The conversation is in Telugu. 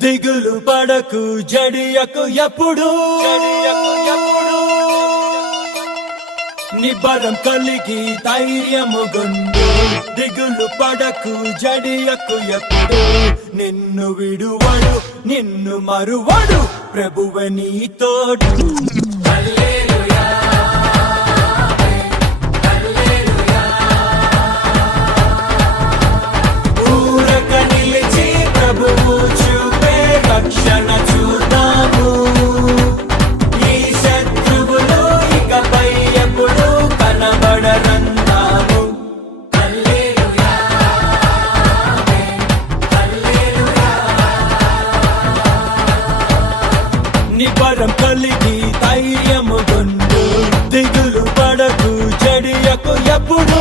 దిగులు పడకు జడియకు ఎప్పుడు నిబ్బరం కలిగి ధైర్యముగొండు దిగులు పడకు జడియకు ఎప్పుడు నిన్ను విడువడు నిన్ను మరువడు ప్రభువే నీ తోడు హల్లెలూయా హల్లెలూయా ఊరక నిలిచి ప్రభువు చూపే రక్షణ చూద్దాము ఈ శత్రువులు ఇకపై ఎప్పుడు కనబడరందాము హల్లెలూయా హల్లెలూయా నిబ్బరం కలిగి ధైర్యముగొండు దిగులు పడకు జడియకు ఎప్పుడు